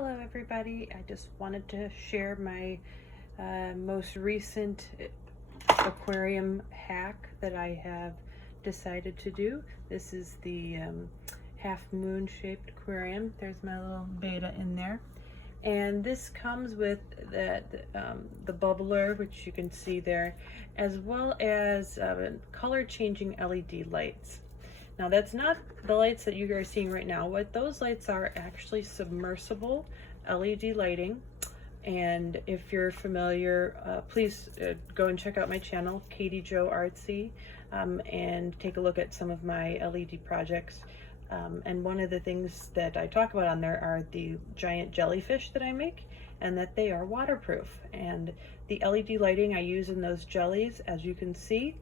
Hello everybody, I just wanted to share my most recent aquarium hack that I have decided to do. This is the half moon shaped aquarium. There's my little beta in there. And this comes with the bubbler, which you can see there, as well as color changing LED lights. Now that's not the lights that you are seeing right now. What those lights are actually submersible LED lighting. And if you're familiar, please go and check out my channel, Katie Jo Artsy, and take a look at some of my LED projects. And one of the things that I talk about on there are the giant jellyfish that I make, and that they are waterproof. And the LED lighting I use in those jellies, as you can see,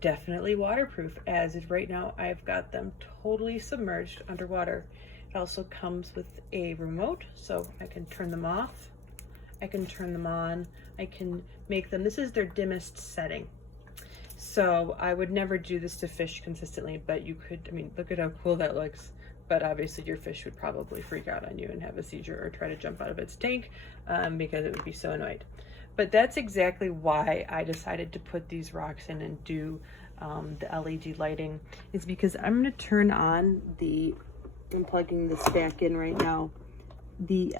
definitely waterproof, as is right now I've got them totally submerged underwater. It also comes with a remote, so I can turn them off, I can turn them on, I can make them, this is their dimmest setting. So I would never do this to fish consistently, but you could, I mean, look at how cool that looks. But obviously your fish would probably freak out on you and have a seizure or try to jump out of its tank because it would be so annoyed. But that's exactly why I decided to put these rocks in and do the LED lighting, is because I'm going to turn on I'm plugging this back in right now, the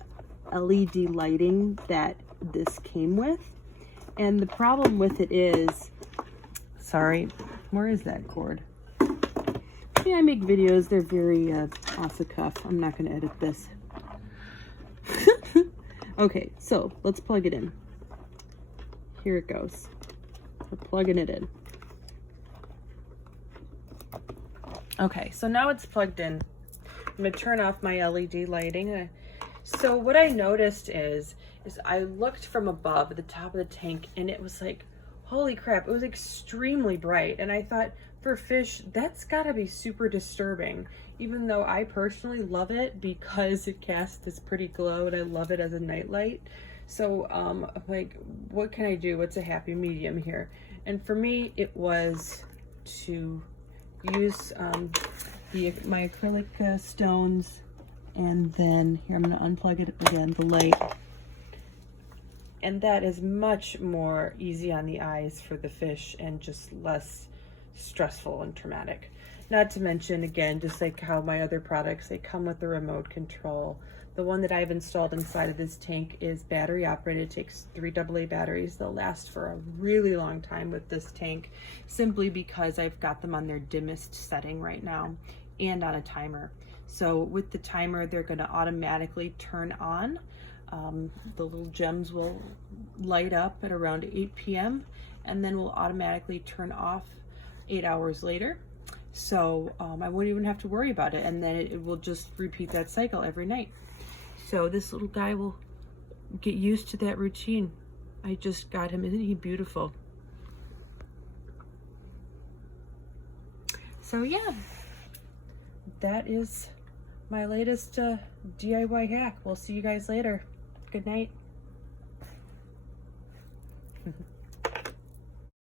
LED lighting that this came with. And the problem with it is, sorry, where is that cord? Yeah, I make videos, they're very off the cuff. I'm not going to edit this. Okay, so let's plug it in. Here it goes. We're plugging it in. Okay, so now it's plugged in. I'm going to turn off my LED lighting. So what I noticed is I looked from above at the top of the tank, and it was like, holy crap, it was extremely bright. And I thought, for fish, that's gotta be super disturbing, even though I personally love it because it casts this pretty glow and I love it as a nightlight. So I'm like, what can I do? What's a happy medium here? And for me, it was to use my acrylic stones, and then here I'm going to unplug it again, the light. And that is much more easy on the eyes for the fish and just less stressful and traumatic. Not to mention, again, just like how my other products, they come with the remote control. The one that I've installed inside of this tank is battery operated. It takes 3 AA batteries. They'll last for a really long time with this tank, simply because I've got them on their dimmest setting right now and on a timer. So with the timer, they're going to automatically turn on. The little gems will light up at around 8 p.m. and then will automatically turn off 8 hours later. So I won't even have to worry about it, and then it will just repeat that cycle every night. So this little guy will get used to that routine. I just got him. Isn't he beautiful? So yeah, that is my latest DIY hack. We'll see you guys later. Good night.